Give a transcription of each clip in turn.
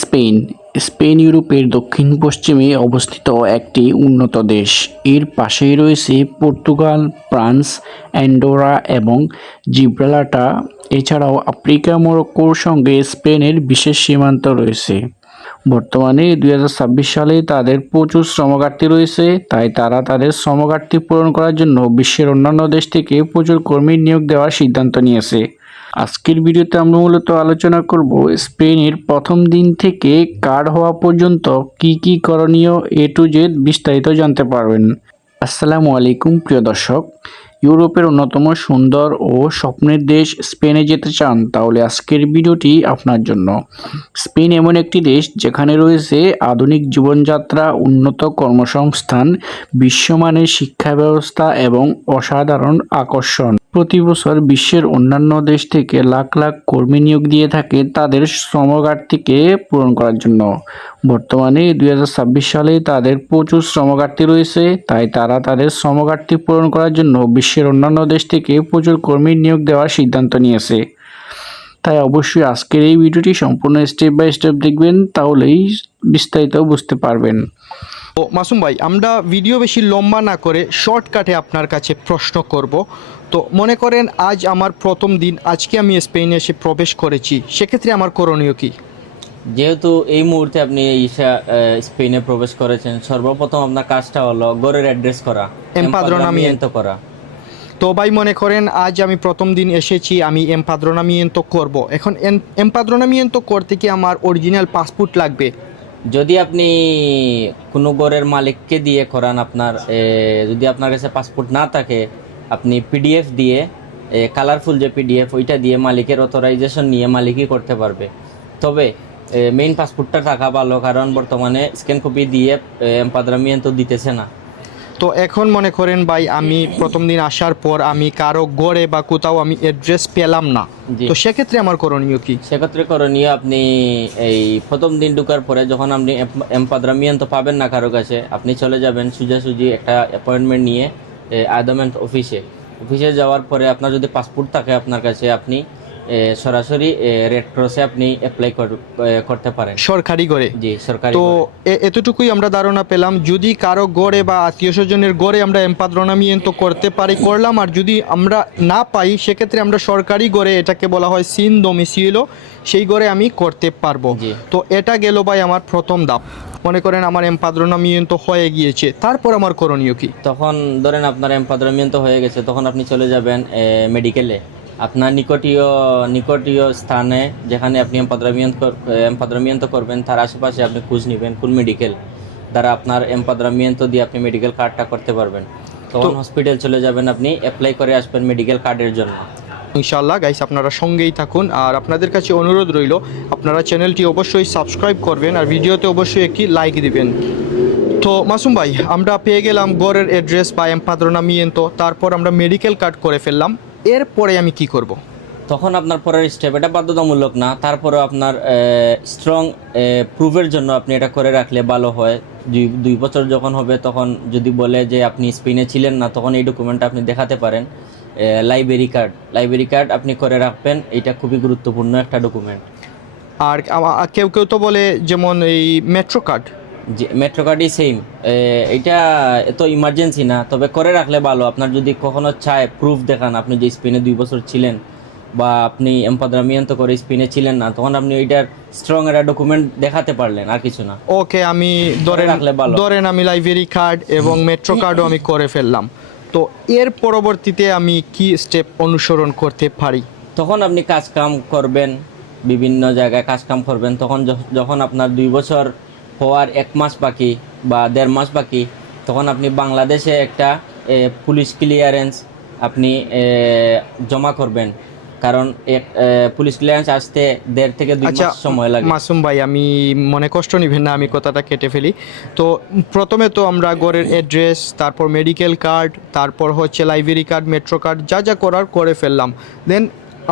Spain Spain ইউরোপের দক্ষিণ-পশ্চিমে অবস্থিত একটি উন্নত দেশ। এর পাশেই রয়েছে পর্তুগাল, ফ্রান্স, অ্যান্ডোরা এবং জিব্রাল্টার। এছাড়াও আফ্রিকা মরক্কোর সঙ্গে স্পেনের বিশেষ সীমান্ত রয়েছে। বর্তমানে ২০২৬ সালে তাদের প্রচুর শ্রমঘাটতি রয়েছে, তাই তারা তাদের শ্রমঘাটতি পূরণ করার জন্য বিশ্বের অন্যান্য দেশ থেকে প্রচুর কর্মী নিয়োগ দেওয়ার সিদ্ধান্ত নিয়েছে। আজকের ভিডিওতে আমরা মূলত আলোচনা করব স্পেনের প্রথম দিন থেকে কার্ড হওয়া পর্যন্ত কি করণীয়, এ টু জেড বিস্তারিত জানতে পারবেন। আসসালামু আলাইকুম প্রিয় দর্শক। ইউরোপের অন্যতম সুন্দর ও স্বপ্নের দেশ স্পেনে যেতে চান, তাহলে আজকের ভিডিওটি আপনার জন্য। স্পেন এমন একটি দেশ যেখানে রয়েছে আধুনিক জীবনযাত্রা, উন্নত কর্মসংস্থান, বিশ্বমানের শিক্ষা ব্যবস্থা এবং অসাধারণ আকর্ষণ। প্রতি বছর বিশ্বের অন্যান্য দেশ থেকে লাখ লাখ কর্মী নিয়োগ দিয়ে থাকে তাদের শ্রমঘাটতিকে পূরণ করার জন্য। বর্তমানে ২০২৬ সালে তাদের প্রচুর শ্রমঘাটতি রয়েছে, তাই তারা তাদের শ্রমঘাটতি পূরণ করার জন্য বিশ্বের অন্যান্য দেশ থেকে প্রচুর কর্মী নিয়োগ দেওয়ার সিদ্ধান্ত নিয়েছে। তাই অবশ্যই আজকের এই ভিডিওটি সম্পূর্ণ স্টেপ বাই স্টেপ দেখবেন, তাহলেই বিস্তারিত বুঝতে পারবেন। তো মাসুম ভাই, আমরা ভিডিও বেশি লম্বা না করে শর্টকাটে আপনার কাছে প্রশ্ন করব। তো মনে করেন আজ আমার প্রথম দিন, আজকে আমি স্পেনে এসে প্রবেশ করেছি, সেক্ষেত্রে আমার করণীয় কি? যেহেতু এই মুহূর্তে আপনি স্পেনে প্রবেশ করেছেন, সর্বপ্রথম আপনার কাজটা হলো ঘরের অ্যাড্রেস করা, এমপাদ্রোনামিয়েন্তো করা। তো ভাই মনে করেন আজ আমি প্রথম দিন এসেছি, আমি এমপাদ্রোনামিয়েন্তো করব। এখন এমপাদ্রোনামিয়েন্তো করতে কি আমার অরিজিনাল পাসপোর্ট লাগবে? যদি আপনি কোনো ঘরের মালিককে দিয়ে করান, যদি আপনার কাছে পাসপোর্ট না থাকে, আপনি পিডিএফ দিয়ে, কালারফুল যে পিডিএফ, ওইটা দিয়ে মালিকের অথরাইজেশন নিয়ে মালিকই করতে পারবে। তবে মেইন পাসপোর্টটা থাকা ভালো, কারণ বর্তমানে স্ক্যান কপি দিয়ে এমপাদ্রোমিয়েন্তো দিতেছে না। তো এখন মনে করেন ভাই, আমি প্রথম দিন আসার পর আমি কারো গড়ে বা কোথাও আমি অ্যাড্রেস পেলাম না, তো সেক্ষেত্রে আমার করণীয় কি? সেক্ষেত্রে করণীয়, আপনি এই প্রথম দিন ঢুকার পরে যখন আপনি এমপাদ্রোমিয়েন্তো পাবেন না কারো কাছে, আপনি চলে যাবেন সোজাসুজি একটা অ্যাপয়েন্টমেন্ট নিয়ে আয়দামেন্ট অফিসে যাওয়ার পরে আপনার যদি পাসপোর্ট থাকে আপনার কাছে, আপনি সরাসরি রেড ক্রসে আপনি অ্যাপ্লাই করতে পারেন সরকারি গড়ে? জি, সরকারি। তো এতটুকুই আমরা ধারণা পেলাম, যদি কারো গড়ে বা আত্মীয় স্বজনের গড়ে আমরা এমপাদ্রোনামিয়েন্তো করতে পারি, করলাম। আর যদি আমরা না পাই, সেক্ষেত্রে আমরা সরকারি গড়ে, এটাকে বলা হয় সিন ডোমিসিলো, সেই গড়ে আমি করতে পারবো। তো এটা গেল ভাই আমার প্রথম ধাপ। মনে করেন আমার এমপাদ্রোনামিয়েন্তো হয়ে গিয়েছে, তারপর আমার করণীয় কি? তখন ধরেন আপনার এমপাদ্রোমিয়েন্তো হয়ে গেছে, তখন আপনি চলে যাবেন মেডিকেলে। আপনার নিকটীয় স্থানে যেখানে আপনি এমপাদ্রোমিয়েন্তো করবেন, তার আশেপাশে আপনি খোঁজ নেবেন কোন মেডিকেল দ্বারা আপনার এমপাদ্রোমিয়েন্তো দিয়ে আপনি মেডিকেল কার্ডটা করতে পারবেন। তখন হসপিটাল চলে যাবেন, আপনি অ্যাপ্লাই করে আসবেন মেডিকেল কার্ডের জন্য। ইনশাআল্লাহ গাইস, আপনারা সঙ্গেই থাকুন। আর আপনাদের কাছে অনুরোধ রইল, আপনারা চ্যানেলটি অবশ্যই সাবস্ক্রাইব করবেন আর ভিডিওতে অবশ্যই একটি লাইক দিবেন। তো মাসুম ভাই, আমরা পেয়ে গেলাম গড়ের অ্যাড্রেস বা এমপাদ্রোনামিয়েন্তো, তারপর আমরা মেডিকেল কার্ড করে ফেললাম, এরপরে আমি কি করব? তখন আপনার পরের স্টেপ, এটা বাধ্যতামূলক না, তারপরেও আপনার স্ট্রং প্রুফের জন্য আপনি এটা করে রাখলে ভালো হয়। 2 বছর যখন হবে, তখন যদি বলে যে আপনি স্পেনে ছিলেন না, তখন এই ডকুমেন্টটা আপনি দেখাতে পারেন। লাইব্রেরি কার্ড আপনি করে রাখবেন, এটা খুবই গুরুত্বপূর্ণ একটা ডকুমেন্ট। আর কেউ কেউ তো বলে যেমন এই মেট্রো কার্ড। যে মেট্রো কার্ডই সেম, এটা এত ইমার্জেন্সি না, তবে করে রাখলে ভালো। আপনার যদি কখনো চায় প্রুফ দেখান আপনি যে স্পেনে 2 বছর ছিলেন, বা আপনি এমপাদ্রোমিয়েন্তো করে স্পেনে ছিলেন না, তখন আপনি ওইটার স্ট্রং একটা ডকুমেন্ট দেখাতে পারলেন, আর কিছু না। ওকে, আমি ধরেন আমি লাইব্রেরি কার্ড এবং মেট্রো কার্ডও আমি করে ফেললাম, তো এর পরবর্তীতে আমি কি স্টেপ অনুসরণ করতে পারি? তখন আপনি কাজকাম করবেন, বিভিন্ন জায়গায় কাজকাম করবেন। তখন যখন আপনার 2 বছর হওয়ার 1 মাস বাকি বা 1.5 মাস বাকি, তখন আপনি বাংলাদেশে একটা পুলিশ ক্লিয়ারেন্স আপনি জমা করবেন, কারণ পুলিশ ক্লিয়ারেন্স আসতে 1.5 থেকে 2 মাস সময় লাগে। মাসুম ভাই, আমি মনে কষ্ট নিবেন না, আমি কথাটা কেটে ফেলি। তো প্রথমে তো আমরা গড়ের অ্যাড্রেস, তারপর মেডিকেল কার্ড, তারপর হচ্ছে লাইব্রেরি কার্ড, মেট্রো কার্ড, যা যা করার করে ফেললাম। দেন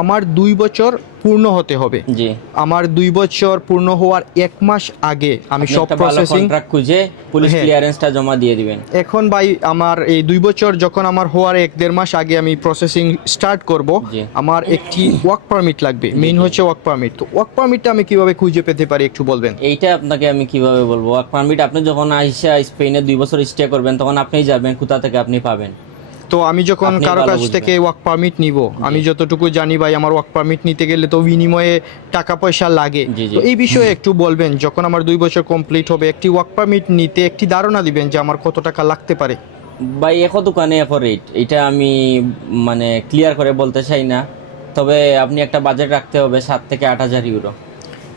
আমার 2 বছর পূর্ণ হতে হবে। জি, আমার 2 বছর পূর্ণ হওয়ার 1 মাস আগে আমি আপনি সব একটা ভালো প্রসেসিং কন্ট্রাক্ট খুঁজে পুলিশ হ্যাঁ। ক্লিয়ারেন্সটা জমা দিয়ে দিবেন। এখন ভাই আমার এই 2 বছর যখন আমার হওয়ার 1-1.5 মাস আগে আমি প্রসেসিং স্টার্ট করব, জি। আমার একটি ওয়ার্ক পারমিট লাগবে। মেইন জি। হচ্ছে ওয়ার্ক পারমিট। তো ওয়ার্ক পারমিটটা আমি কিভাবে খুঁজে পেতে পারি একটু বলবেন? এইটা আপনাকে আমি কিভাবে বলবো, ওয়ার্ক পারমিট আপনি যখন আইসা স্পেনে 2 বছর স্টে করবেন তখন আপনিই যাবেন কোথা থেকে আপনি পাবেন। তো আমি যখন আপনি কারো ভালো কাছ বুঝবেন। থেকে ওয়ার্ক পারমিট নিব, আমি যতটুকু জানি ভাই আমার ওয়ার্ক পারমিট নিতে গেলে তো বিনিময়ে টাকা পয়সা লাগে। জি, জি। তো এই বিষয়ে একটু বলবেন, যখন আমার 2 বছর কমপ্লিট হবে একটি ওয়ার্ক পারমিট নিতে একটি ধারণা দিবেন যে আমার কত টাকা লাগতে পারে? ভাই এক দোকানে এক রেট, এটা আমি মানে ক্লিয়ার করে বলতে চাই না, তবে আপনি একটা বাজেট রাখতে হবে 7 থেকে 8,000 ইউরো।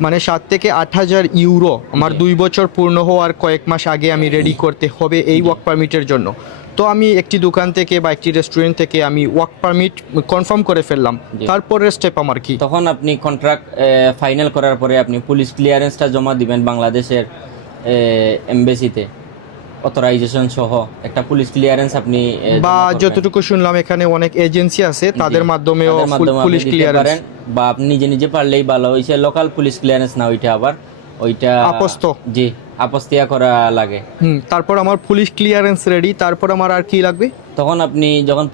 মানে 7 থেকে 8,000 ইউরো আমার জি। 2 বছর পূর্ণ হওয়ার কয়েক মাস আগে আমি রেডি করতে হবে এই ওয়ার্ক পারমিটের জন্য। তো আমি একটি দোকান থেকে বা একটি রেস্টুরেন্ট থেকে আমি ওয়ার্ক পারমিট কনফার্ম করে ফেললাম, জি। তারপরের স্টেপ আমার কি? তখন আপনি কন্ট্রাক্ট ফাইনাল করার পরে আপনি পুলিশ ক্লিয়ারেন্সটা জমা দিবেন বাংলাদেশের এমবেসিতে, অথরাইজেশন সহ একটা পুলিশ ক্লিয়ারেন্স আপনি বা জমা করবেন। যতটুকু শুনলাম এখানে অনেক এজেন্সি আছে, তাদের জি। মাধ্যমেও তাদের মাধ্যমে আপনি পুলিশ দিতে ক্লিয়ারেন্স। পারেন, বা আপনি নিজে নিজে পারলেই ভালো হইছে। লোকাল পুলিশ ক্লিয়ারেন্স না, ওইটা আবার ওইটা আপস্ত। জি, আপস্তিয়া করা লাগে। তারপর আমার পুলিশ ক্লিয়ারেন্স রেডি, তারপর আমার আর কি লাগবে? তখন আপনি যখন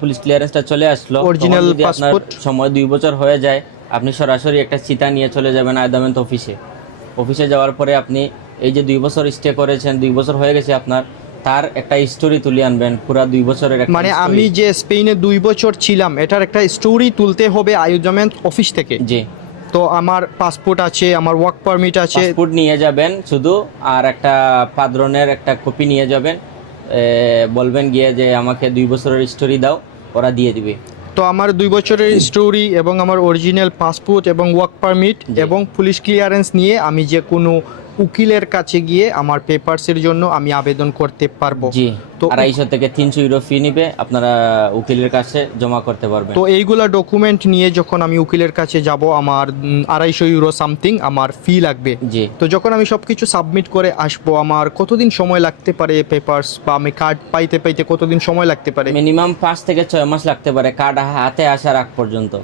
পুলিশ ক্লিয়ারেন্সটা চলে আসলো, তখন Original যদি আপনার passport? সময় 2 বছর হয়ে যায়, আপনি সরাসরি একটা চিঠা নিয়ে চলে যাবেন আয়দামেন্ট অফিসে। অফিসে যাওয়ার পরে আপনি এই যে 2 বছর স্টে করেছেন, 2 বছর হয়ে গেছে আপনার, তার একটা স্টোরি তুলে আনবেন, পুরা 2 বছরের একটা মানে history। আমি যে স্পেনে 2 বছর ছিলাম এটার একটা স্টোরি তুলতে হবে আয়োজমেন্ট অফিস থেকে। জি, তো আমার পাসপোর্ট আছে, আমার ওয়ার্ক পারমিট আছে। পাসপোর্ট নিয়ে যাবেন শুধু, আর একটা পাদ্রনের একটা কপি নিয়ে যাবেন। বলবেন গিয়ে যে আমাকে 2 বছরের স্টোরি দাও, ওরা দিয়ে দিবে। তো আমার 2 বছরের স্টোরি এবং আমার অরিজিনাল পাসপোর্ট এবং ওয়ার্ক পারমিট জি। এবং পুলিশ ক্লিয়ারেন্স নিয়ে আমি যে কোনো উকিলের কাছে গিয়ে আমার পেপারসের জন্য আমি আবেদন করতে পারবো। জি, তো 250 থেকে 300 ইউরো ফি নিবে, আপনারা উকিলের কাছে জমা করতে পারবেন। তো এইগুলা ডকুমেন্ট নিয়ে যখন আমি উকিলের কাছে যাব আমার 250 ইউরো সামথিং আমার ফি লাগবে। জি, তো যখন আমি সব কিছু সাবমিট করে আসবো আমার কতদিন সময় লাগতে পারে পেপারস বা আমি কার্ড পাইতে পাইতে কতদিন সময় লাগতে পারে? মিনিমাম 5 থেকে 6 মাস লাগতে পারে কার্ড হাতে আসার আগ পর্যন্ত।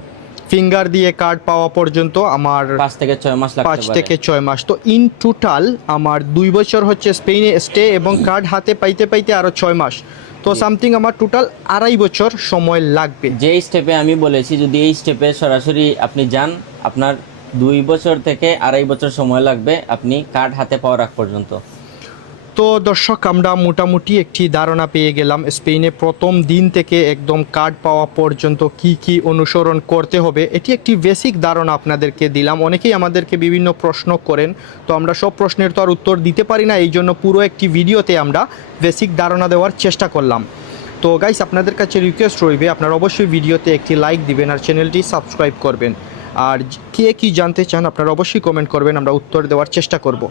ফিঙ্গার দিয়ে কার্ড পাওয়া পর্যন্ত আমার 5 থেকে 6 মাস লাগতে 5 পারে। থেকে 6 মাস। তো ইন টোটাল আমার 2 বছর হচ্ছে স্পেনে স্টে এবং কার্ড হাতে পাইতে পাইতে আরো 6 মাস। তো সামথিং আমার টোটাল 2.5 বছর সময় লাগবে। যে স্টেপে আমি বলেছি, যদি এই স্টেপে সরাসরি আপনি যান, আপনার 2 বছর থেকে 2.5 বছর সময় লাগবে আপনি কার্ড হাতে পাওয়ার আগ পর্যন্ত। তো দর্শক আমরা মোটামুটি একটি ধারণা পেয়ে গেলাম স্পেনে প্রথম দিন থেকে একদম কার্ড পাওয়া পর্যন্ত কি কি অনুসরণ করতে হবে। এটি একটি বেসিক ধারণা আপনাদেরকে দিলাম। অনেকেই আমাদেরকে বিভিন্ন প্রশ্ন করেন, তো আমরা সব প্রশ্নের তো আর উত্তর দিতে পারি না, এই জন্য পুরো একটি ভিডিওতে আমরা বেসিক ধারণা দেওয়ার চেষ্টা করলাম। তো গাইস আপনাদের কাছে রিকোয়েস্ট রইবে আপনারা অবশ্যই ভিডিওতে একটি লাইক দিবেন আর চ্যানেলটি সাবস্ক্রাইব করবেন। আর কে কি জানতে চান আপনারা অবশ্যই কমেন্ট করবেন, আমরা উত্তর দেওয়ার চেষ্টা করব।